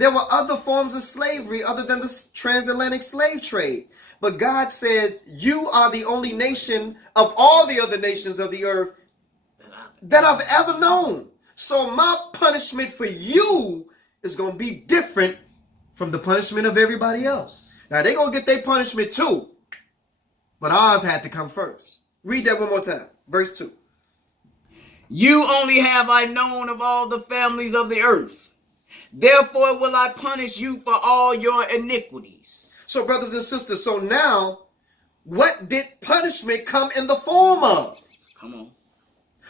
There were other forms of slavery other than the transatlantic slave trade. But God said, you are the only nation of all the other nations of the earth that I've ever known. So my punishment for you is going to be different from the punishment of everybody else. Now, they're going to get their punishment too, but ours had to come first. Read that one more time. Verse 2. You only have I known of all the families of the earth. Therefore will I punish you for all your iniquities. So, brothers and sisters, so now, what did punishment come in the form of? Come on.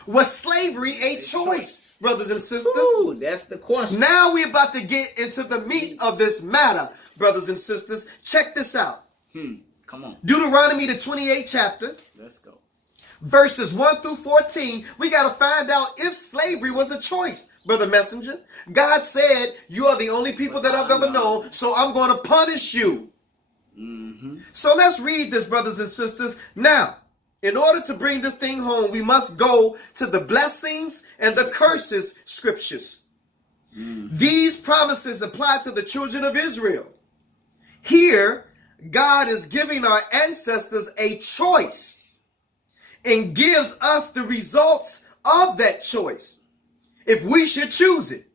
Was slavery a choice, brothers and sisters? Ooh, that's the question. Now we're about to get into the meat of this matter, brothers and sisters. Check this out. Come on. Deuteronomy, the 28th chapter. Let's go. Verses 1 through 14. We got to find out if slavery was a choice, brother messenger. God said, you are the only people that I've ever known, so I'm going to punish you. So let's read this, brothers and sisters. Now, in order to bring this thing home, we must go to the blessings and the curses scriptures. These promises apply to the children of Israel. Here, God is giving our ancestors a choice and gives us the results of that choice if we should choose it.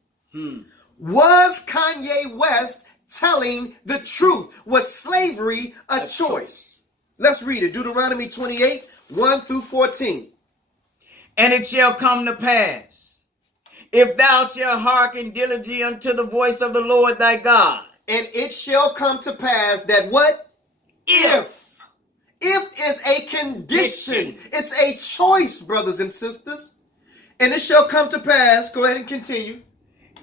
Was Kanye West telling the truth? Was slavery a choice? Let's read it. Deuteronomy 28, 1 through 14. And it shall come to pass, if thou shalt hearken diligently unto the voice of the Lord thy God. And it shall come to pass that what? If. If is a condition. It's a choice, brothers and sisters. And it shall come to pass. Go ahead and continue.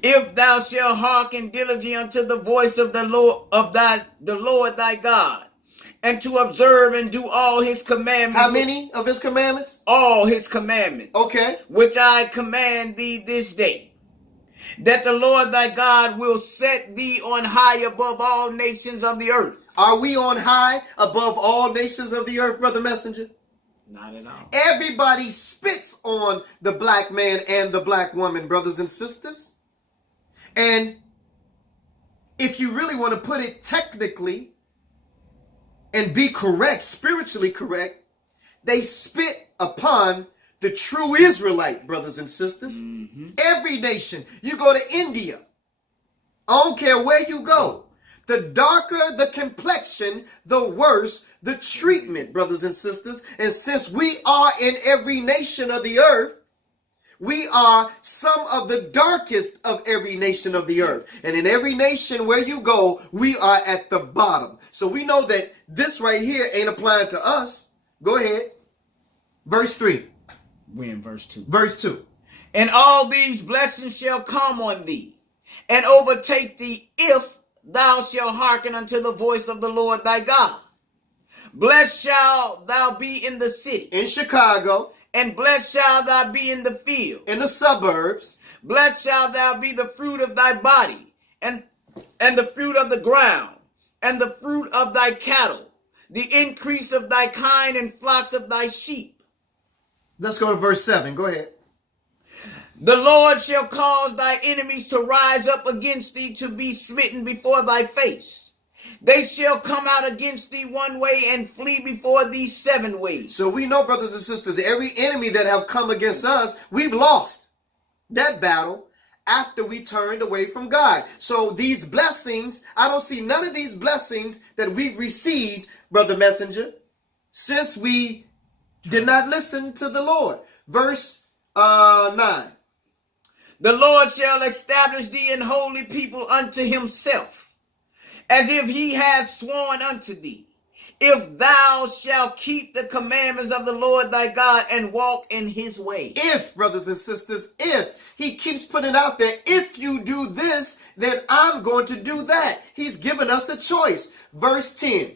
If thou shalt hearken diligently unto the voice of the Lord the Lord thy God, and to observe and do all his commandments. How many of his commandments? All his commandments. Okay. Which I command thee this day, that the Lord thy God will set thee on high above all nations of the earth. Are we on high above all nations of the earth, brother messenger? Not at all. Everybody spits on the black man and the black woman, brothers and sisters. And if you really want to put it technically and be correct, spiritually correct, they spit upon the true Israelite, brothers and sisters. Every nation. You go to India. I don't care where you go. The darker the complexion, the worse the treatment, brothers and sisters. And since we are in every nation of the earth, we are some of the darkest of every nation of the earth. And in every nation where you go, we are at the bottom. So we know that this right here ain't applying to us. Go ahead. Verse 3. We're in verse 2. Verse 2. And all these blessings shall come on thee, and overtake thee, if thou shalt hearken unto the voice of the Lord thy God. Blessed shalt thou be in the city. In Chicago. And blessed shall thou be in the field. In the suburbs. Blessed shall thou be the fruit of thy body, and the fruit of the ground, and the fruit of thy cattle, the increase of thy kind, and flocks of thy sheep. Let's go to verse 7. Go ahead. The Lord shall cause thy enemies to rise up against thee, to be smitten before thy face. They shall come out against thee one way, and flee before thee 7 ways. So we know, brothers and sisters, every enemy that have come against us, we've lost that battle after we turned away from God. So these blessings, I don't see none of these blessings that we've received, brother messenger, since we did not listen to the Lord. Verse 9. The Lord shall establish thee an holy people unto himself, as if he had sworn unto thee, if thou shalt keep the commandments of the Lord thy God and walk in his ways. If, brothers and sisters, if. He keeps putting out there, if you do this, then I'm going to do that. He's given us a choice. Verse 10.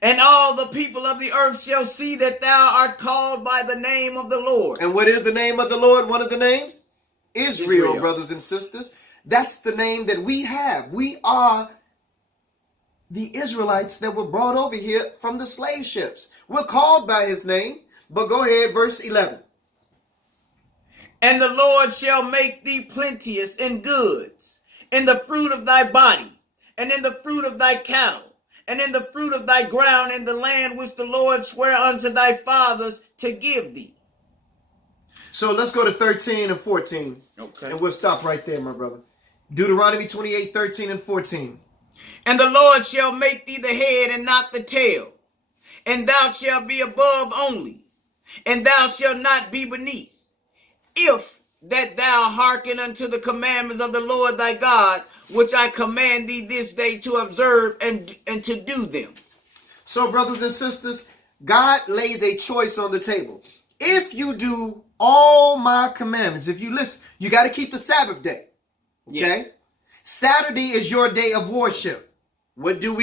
And all the people of the earth shall see that thou art called by the name of the Lord. And what is the name of the Lord? One of the names? Israel, brothers and sisters. That's the name that we have. We are the Israelites that were brought over here from the slave ships. We're called by his name. But go ahead, verse 11. And the Lord shall make thee plenteous in goods, in the fruit of thy body, and in the fruit of thy cattle, and in the fruit of thy ground, in the land which the Lord sware unto thy fathers to give thee. So let's go to 13 and 14. Okay. And we'll stop right there, my brother. Deuteronomy 28, 13 and 14. And the Lord shall make thee the head and not the tail, and thou shalt be above only, and thou shalt not be beneath, if that thou hearken unto the commandments of the Lord thy God, which I command thee this day to observe and to do them. So, brothers and sisters, God lays a choice on the table. If you do all my commandments, if you listen, you got to keep the Sabbath day. Okay? Yeah. Saturday is your day of worship. What do?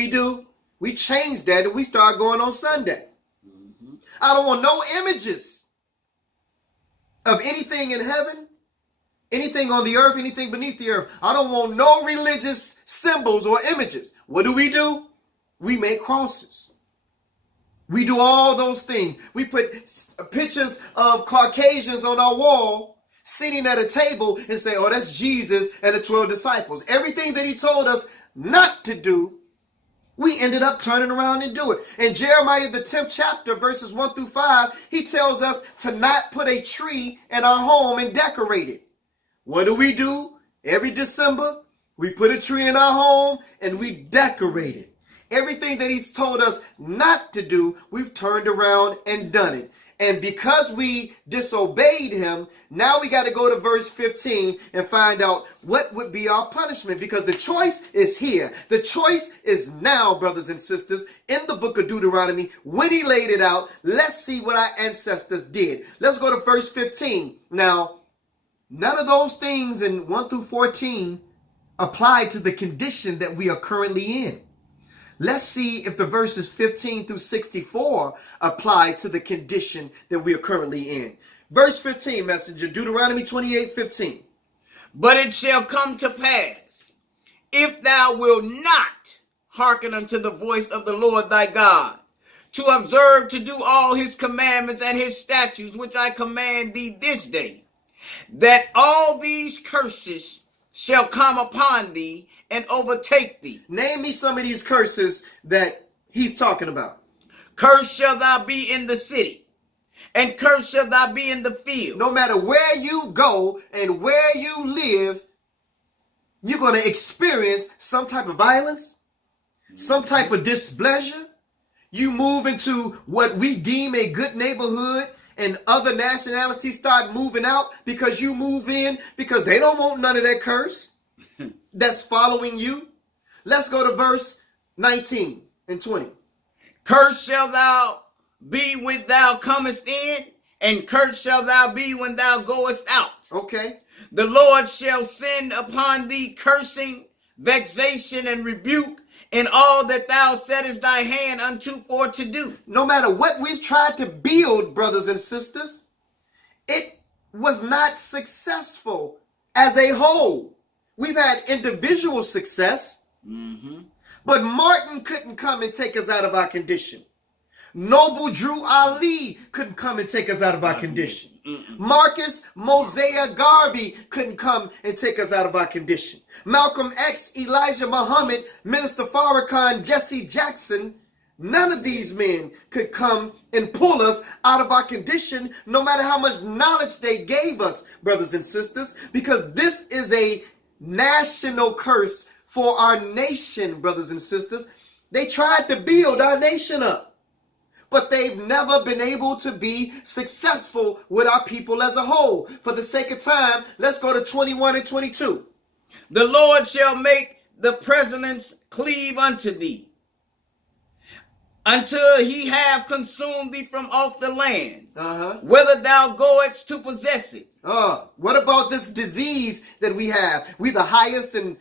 We change that and we start going on Sunday. Mm-hmm. I don't want no images of anything in heaven, anything on the earth, anything beneath the earth. I don't want no religious symbols or images. What do? We make crosses. We do all those things. We put pictures of Caucasians on our wall sitting at a table and say, oh, that's Jesus and the 12 disciples. Everything that he told us not to do, we ended up turning around and do it. In Jeremiah, the 10th chapter, verses 1 through 5, he tells us to not put a tree in our home and decorate it. What do? Every December, we put a tree in our home and we decorate it. Everything that he's told us not to do, we've turned around and done it. And because we disobeyed him, now we got to go to verse 15 and find out what would be our punishment, because the choice is here. The choice is now, brothers and sisters, in the book of Deuteronomy. When he laid it out, let's see what our ancestors did. Let's go to verse 15. Now, none of those things in 1 through 14 apply to the condition that we are currently in. Let's see if the verses 15 through 64 apply to the condition that we are currently in. Verse 15, messenger, Deuteronomy 28, 15. But it shall come to pass, if thou wilt not hearken unto the voice of the Lord thy God, to observe to do all his commandments and his statutes, which I command thee this day, that all these curses shall come upon thee and overtake thee. Name me some of these curses that he's talking about. Cursed shall thou be in the city, and cursed shall thou be in the field. No matter where you go and where you live, you're going to experience some type of violence, some type of displeasure. You move into what we deem a good neighborhood, and other nationalities start moving out because you move in, because they don't want none of that curse that's following you. Let's go to verse 19 and 20. Cursed shall thou be when thou comest in, and cursed shall thou be when thou goest out. Okay. The Lord shall send upon thee cursing, vexation, and rebuke in all that thou settest thy hand unto for to do. No matter what we've tried to build, brothers and sisters, it was not successful as a whole. We've had individual success, but Martin couldn't come and take us out of our condition. Noble Drew Ali couldn't come and take us out of our condition. Marcus Mosiah Garvey couldn't come and take us out of our condition. Malcolm X, Elijah Muhammad, Minister Farrakhan, Jesse Jackson, none of these men could come and pull us out of our condition, no matter how much knowledge they gave us, brothers and sisters, because this is a national curse for our nation, brothers and sisters. They tried to build our nation up, but they've never been able to be successful with our people as a whole. For the sake of time, let's go to 21 and 22. The Lord shall make the presidents cleave unto thee, until he have consumed thee from off the land, whether thou goest to possess it. What about this disease that we have? We the highest in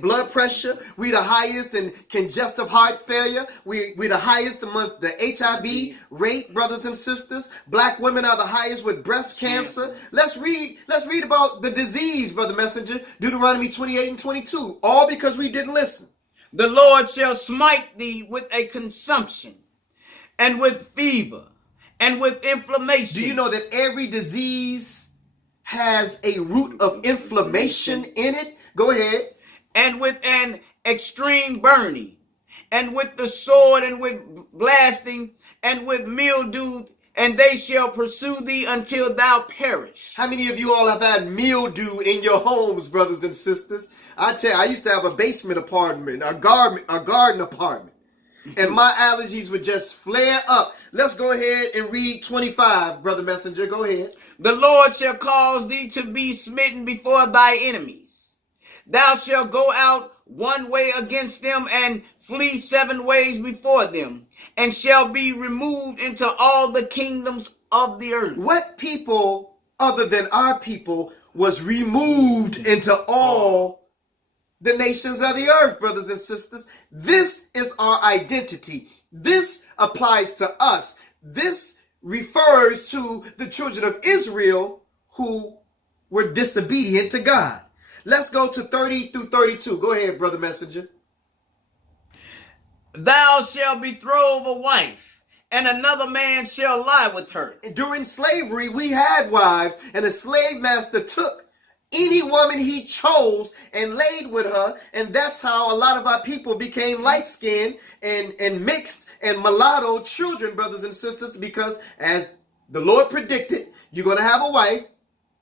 blood pressure. We the highest in congestive heart failure. We the highest amongst the HIV rate, brothers and sisters. Black women are the highest with breast cancer. Let's read about the disease, brother messenger. Deuteronomy 28 and 22. All because we didn't listen. The Lord shall smite thee with a consumption, and with fever, and with inflammation. Do you know that every disease has a root of inflammation in it? Go ahead. and with an extreme burning, and with the sword, and with blasting, and with mildew, and they shall pursue thee until thou perish. How many of you all have had mildew in your homes, brothers and sisters? I tell you, I used to have a basement apartment, a garden apartment. And my allergies would just flare up. Let's go ahead and read 25, Brother Messenger. Go ahead. The Lord shall cause thee to be smitten before thy enemies. Thou shalt go out one way against them, and flee 7 ways before them, and shall be removed into all the kingdoms of the earth. What people other than our people was removed into all the nations of the earth, brothers and sisters? This is our identity. This applies to us. This refers to the children of Israel who were disobedient to God. Let's go to 30 through 32. Go ahead, Brother Messenger. Thou shalt betroth a wife, and another man shall lie with her. During slavery, we had wives, and a slave master took any woman he chose and laid with her, and that's how a lot of our people became light-skinned and mixed and mulatto children, brothers and sisters, because as the Lord predicted, you're going to have a wife,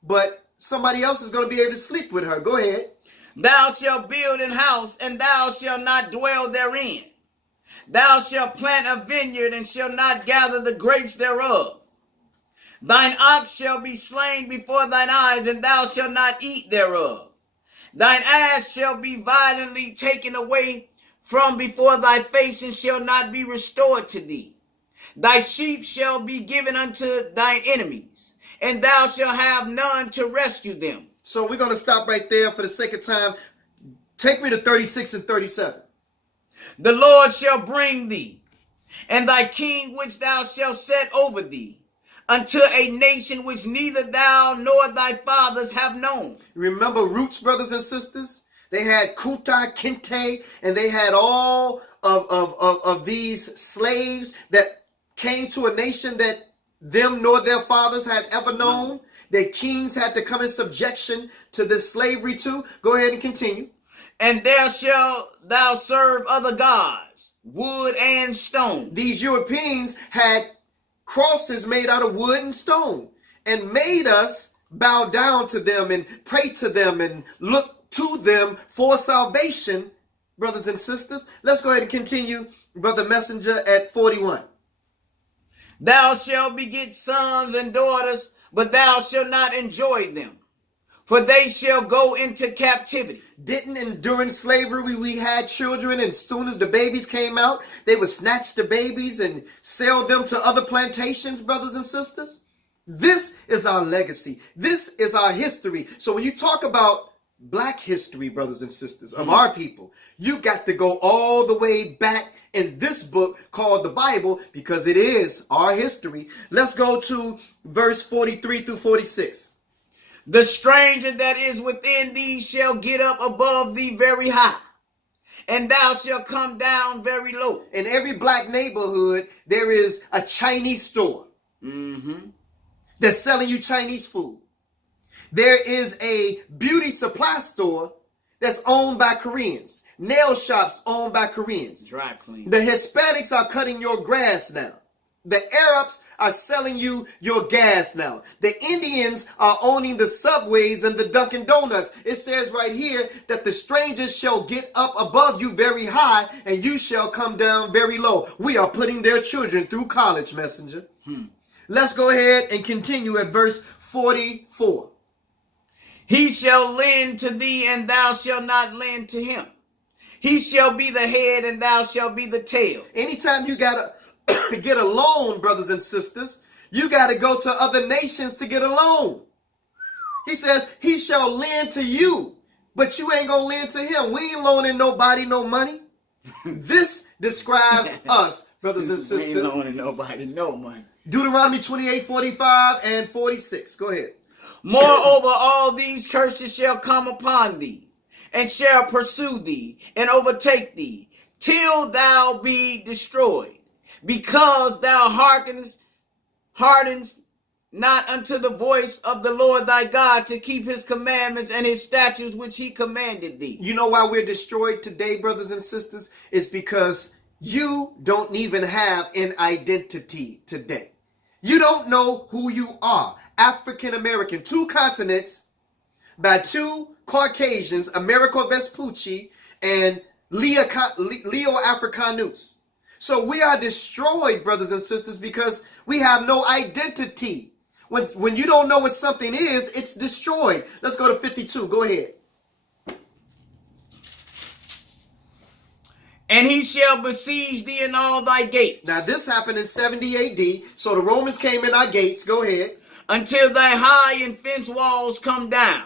but somebody else is going to be able to sleep with her. Go ahead. Thou shalt build an house, and thou shalt not dwell therein. Thou shalt plant a vineyard, and shalt not gather the grapes thereof. Thine ox shall be slain before thine eyes, and thou shalt not eat thereof. Thine ass shall be violently taken away from before thy face, and shall not be restored to thee. Thy sheep shall be given unto thine enemies, and thou shalt have none to rescue them. So we're going to stop right there for the sake of time. Take me to 36 and 37. The Lord shall bring thee, and thy king which thou shalt set over thee, unto a nation which neither thou nor thy fathers have known. Remember roots, brothers and sisters? They had Kuta, Kinte, and they had all of these slaves that came to a nation that them nor their fathers had ever known. Their kings had to come in subjection to this slavery too. Go ahead and continue. And there shalt thou serve other gods, wood and stone. These Europeans had crosses made out of wood and stone and made us bow down to them and pray to them and look to them for salvation, brothers and sisters. Let's go ahead and continue, Brother Messenger, at 41. Thou shalt beget sons and daughters, but thou shalt not enjoy them, for they shall go into captivity. During slavery, we had children, and as soon as the babies came out, they would snatch the babies and sell them to other plantations, brothers and sisters? This is our legacy. This is our history. So when you talk about black history, brothers and sisters, of our people, you got to go all the way back in this book called the Bible, because it is our history. Let's go to verse 43 through 46. The stranger that is within thee shall get up above thee very high, and thou shalt come down very low. In every black neighborhood, there is a Chinese store that's selling you Chinese food. There is a beauty supply store that's owned by Koreans. Nail shops owned by Koreans. Dry clean. The Hispanics are cutting your grass now. The Arabs are selling you your gas now. The Indians are owning the Subways and the Dunkin' Donuts. It says right here that the strangers shall get up above you very high, and you shall come down very low. We are putting their children through college, Messenger. Let's go ahead and continue at verse 44. He shall lend to thee, and thou shalt not lend to him. He shall be the head, and thou shalt be the tail. Anytime you gotta get a loan, brothers and sisters, you got to go to other nations to get a loan. He says he shall lend to you, but you ain't gonna lend to him. We ain't loaning nobody no money. This describes us, brothers and sisters. We ain't loaning nobody no money. Deuteronomy 28, 45 and 46. Go ahead. Moreover, all these curses shall come upon thee, and shall pursue thee, and overtake thee, till thou be destroyed, because thou hardenest not unto the voice of the Lord thy God to keep his commandments and his statutes which he commanded thee. You know why we're destroyed today, brothers and sisters? It's because you don't even have an identity today. You don't know who you are. African American, 2 continents by 2 Caucasians, Americo Vespucci and Leo Africanus. So we are destroyed, brothers and sisters, because we have no identity. When you don't know what something is, it's destroyed. Let's go to 52. Go ahead. And he shall besiege thee in all thy gates. Now this happened in 70 AD. So the Romans came in our gates. Go ahead. Until thy high and fenced walls come down,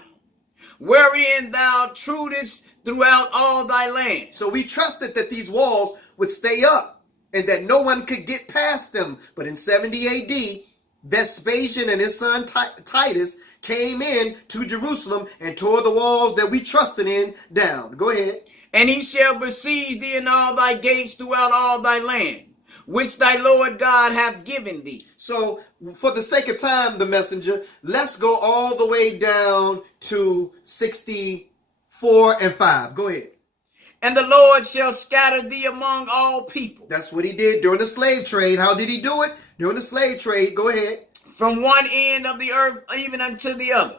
wherein thou trudest throughout all thy land. So we trusted that these walls would stay up and that no one could get past them. But in 70 AD, Vespasian and his son Titus came in to Jerusalem and tore the walls that we trusted in down. Go ahead. And he shall besiege thee in all thy gates throughout all thy land, which thy Lord God hath given thee. So for the sake of time, the messenger, let's go all the way down to 64 and 5. Go ahead. And the Lord shall scatter thee among all people. That's what he did during the slave trade. How did he do it? During the slave trade. Go ahead. From one end of the earth even unto the other.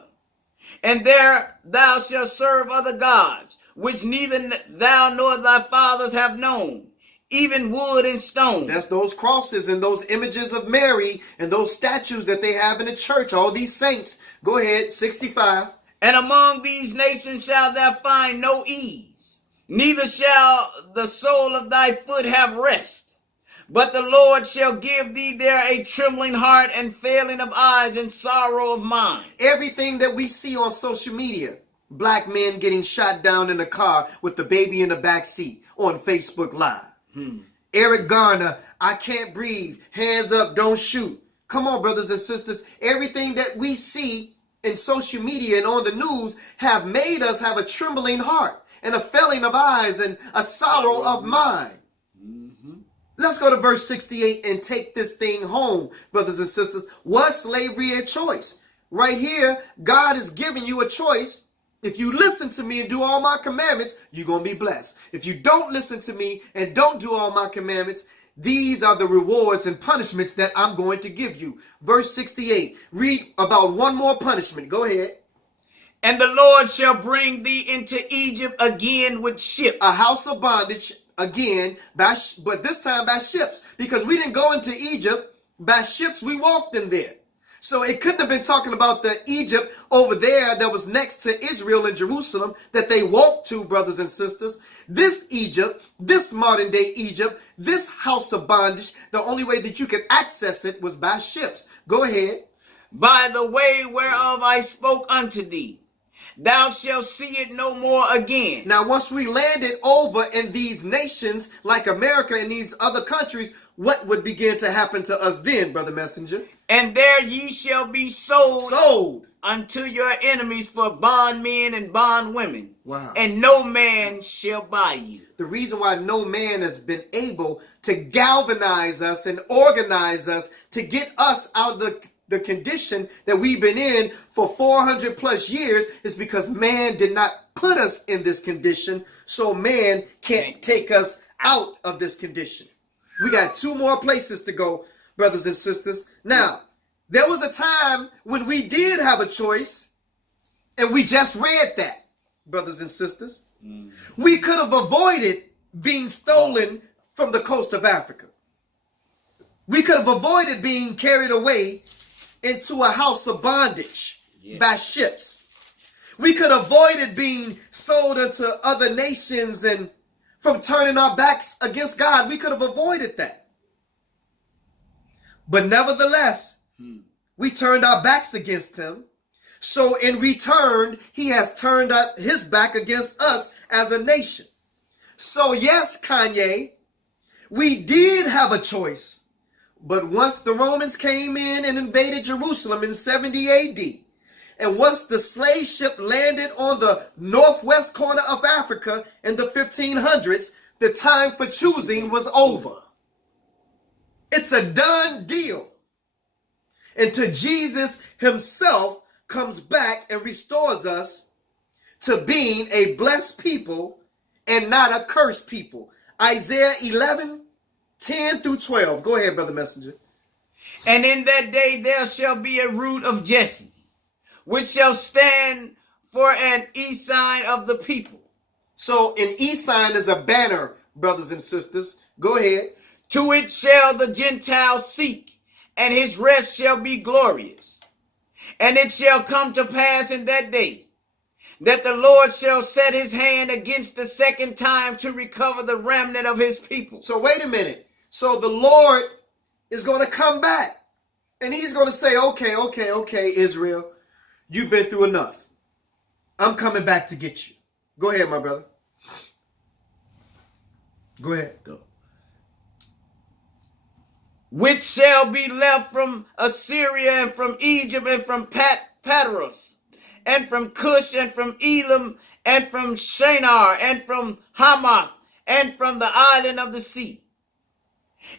And there thou shalt serve other gods, which neither thou nor thy fathers have known, even wood and stone. That's those crosses and those images of Mary and those statues that they have in the church, all these saints. Go ahead, 65. And among these nations shalt thou find no ease, neither shall the sole of thy foot have rest. But the Lord shall give thee there a trembling heart and failing of eyes and sorrow of mind. Everything that we see on social media, black men getting shot down in a car with the baby in the back seat on Facebook Live. Eric Garner, I can't breathe, hands up, don't shoot. Come on, brothers and sisters. Everything that we see in social media and on the news have made us have a trembling heart and a failing of eyes and a sorrow of mind. Let's go to verse 68 and take this thing home, brothers and sisters. Was slavery a choice? Right here, God is giving you a choice. If you listen to me and do all my commandments, you're going to be blessed. If you don't listen to me and don't do all my commandments, these are the rewards and punishments that I'm going to give you. Verse 68, read about one more punishment. Go ahead. And the Lord shall bring thee into Egypt again with ships. A house of bondage again, but this time by ships. Because we didn't go into Egypt by ships, we walked in there. So it couldn't have been talking about the Egypt over there that was next to Israel and Jerusalem that they walked to, brothers and sisters. This Egypt, this modern day Egypt, this house of bondage, the only way that you could access it was by ships. Go ahead. By the way whereof I spoke unto thee, thou shalt see it no more again. Now, once we landed over in these nations like America and these other countries, what would begin to happen to us then, brother messenger? And there ye shall be sold unto your enemies for bondmen and bondwomen. Wow. And no man shall buy you. The reason why no man has been able to galvanize us and organize us to get us out of the condition that we've been in for 400 plus years is because man did not put us in this condition, so man can't take us out of this condition. We got 2 more places to go, brothers and sisters. Now, there was a time when we did have a choice, and we just read that, brothers and sisters. We could have avoided being stolen from the coast of Africa. We could have avoided being carried away into a house of bondage by ships. We could have avoided being sold into other nations and from turning our backs against God. We could have avoided that. But nevertheless, we turned our backs against him. So in return, he has turned his back against us as a nation. So yes, Kanye, we did have a choice. But once the Romans came in and invaded Jerusalem in 70 AD, and once the slave ship landed on the northwest corner of Africa in the 1500s, the time for choosing was over. It's a done deal. until Jesus himself comes back and restores us to being a blessed people and not a cursed people. Isaiah 11:10-12. Go ahead, Brother Messenger. And in that day there shall be a root of Jesse, which shall stand for an ensign of the people. So an ensign is a banner, brothers and sisters. Go ahead. To it shall the Gentiles seek, and his rest shall be glorious. And it shall come to pass in that day that the Lord shall set his hand against the second time to recover the remnant of his people. So wait a minute. So the Lord is going to come back. And he's going to say, okay, Israel, you've been through enough. I'm coming back to get you. Go ahead, my brother. Go ahead. Go. Which shall be left from Assyria and from Egypt and from Patros and from Cush and from Elam and from Shinar and from Hamath and from the island of the sea.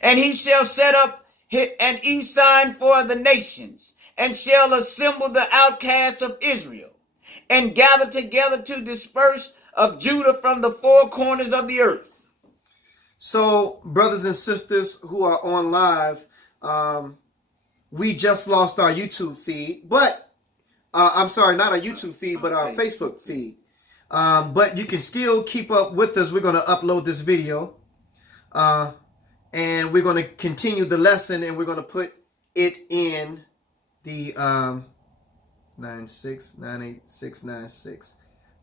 And he shall set up an ensign for the nations, and shall assemble the outcasts of Israel, and gather together to disperse of Judah from the four corners of the earth. So, brothers and sisters who are on live, we just lost our YouTube feed, but I'm sorry, not our YouTube feed, but our Facebook feed. But you can still keep up with us. We're going to upload this video, and we're going to continue the lesson, and we're going to put it in the 9698696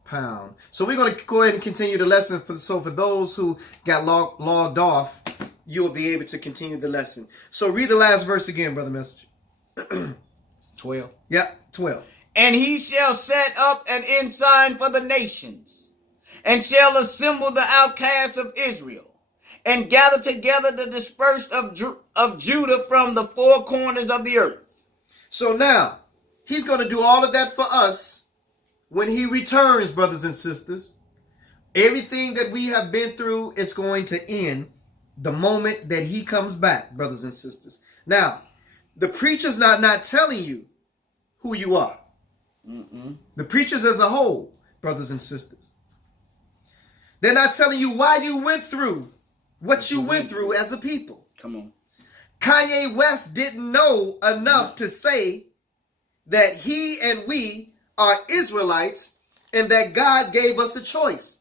pound. So we're going to go ahead and continue the lesson. So for those who got logged off, you will be able to continue the lesson. So read the last verse again, Brother Messenger. 12. Yep, 12. And he shall set up an ensign for the nations, and shall assemble the outcasts of Israel, and gather together the dispersed of Judah from the four corners of the earth. So now, he's going to do all of that for us when he returns, brothers and sisters. Everything that we have been through, it's going to end the moment that he comes back, brothers and sisters. Now, the preacher's not telling you who you are. The preachers as a whole, brothers and sisters. They're not telling you why you went through what you went through as a people. Come on. Kanye West didn't know enough to say that he and we are Israelites and that God gave us a choice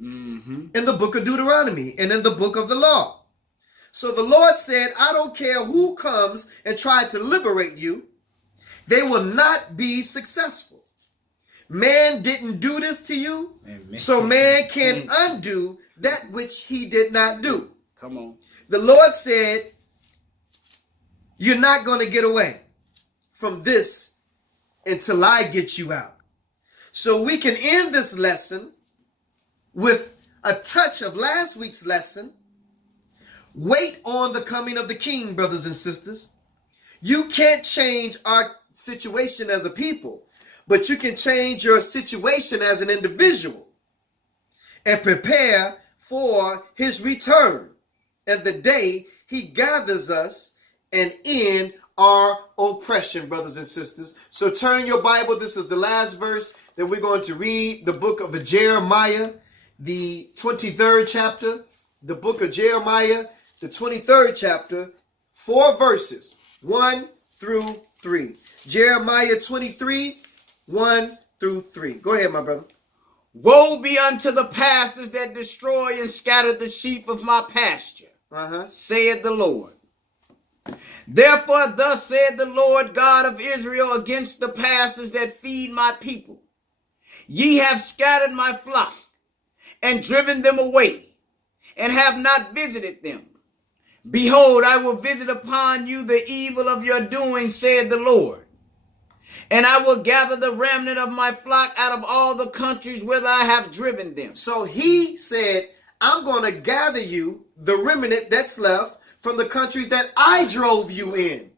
in the book of Deuteronomy and in the book of the law. So the Lord said, I don't care who comes and try to liberate you, they will not be successful. Man didn't do this to you, so man can undo that which he did not do. Come on. The Lord said, you're not going to get away from this until I get you out. So we can end this lesson with a touch of last week's lesson. Wait on the coming of the King, brothers and sisters. You can't change our situation as a people, but you can change your situation as an individual and prepare for his return and the day he gathers us and end our oppression, brothers and sisters. So turn your Bible. This is the last verse that we're going to read, the book of Jeremiah, the 23rd chapter, the book of Jeremiah, the 23rd chapter, 4 verses, 1 through 3. Jeremiah 23, 1 through 3. Go ahead, my brother. Woe be unto the pastors that destroy and scatter the sheep of my pasture, saith the Lord. Therefore thus saith the Lord God of Israel against the pastors that feed my people. Ye have scattered my flock, and driven them away, and have not visited them. Behold, I will visit upon you the evil of your doing, saith the Lord. And I will gather the remnant of my flock out of all the countries whither I have driven them. So he said, I'm going to gather you, the remnant that's left, from the countries that I drove you in.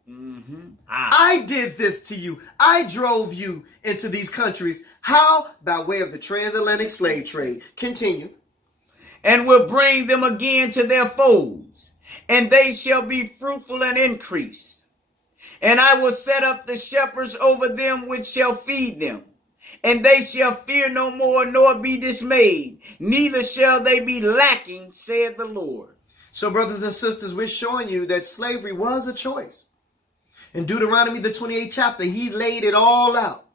I did this to you. I drove you into these countries. How? By way of the transatlantic slave trade. Continue. And will bring them again to their folds, and they shall be fruitful and increase. And I will set up the shepherds over them which shall feed them. And they shall fear no more, nor be dismayed. Neither shall they be lacking, saith the Lord. So, brothers and sisters, we're showing you that slavery was a choice. In Deuteronomy, the 28th chapter, he laid it all out.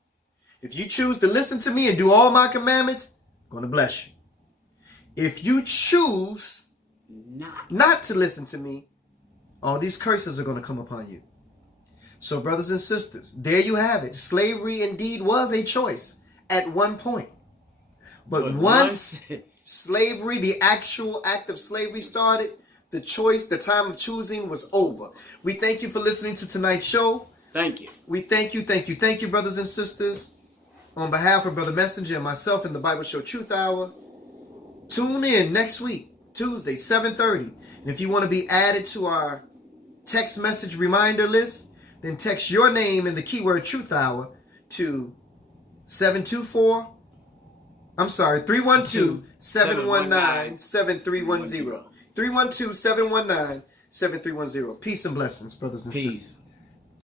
If you choose to listen to me and do all my commandments, I'm going to bless you. If you choose not to listen to me, all these curses are going to come upon you. So, brothers and sisters, there you have it. Slavery indeed was a choice at one point. But once slavery, the actual act of slavery started, the choice, the time of choosing was over. We thank you for listening to tonight's show. Thank you. We thank you, brothers and sisters. On behalf of Brother Messenger and myself in the Bible Show Truth Hour, tune in next week, Tuesday, 7:30. And if you want to be added to our text message reminder list, then text your name and the keyword Truth Hour to 312-719-7310. 312-719-7310. Peace and blessings, brothers and sisters.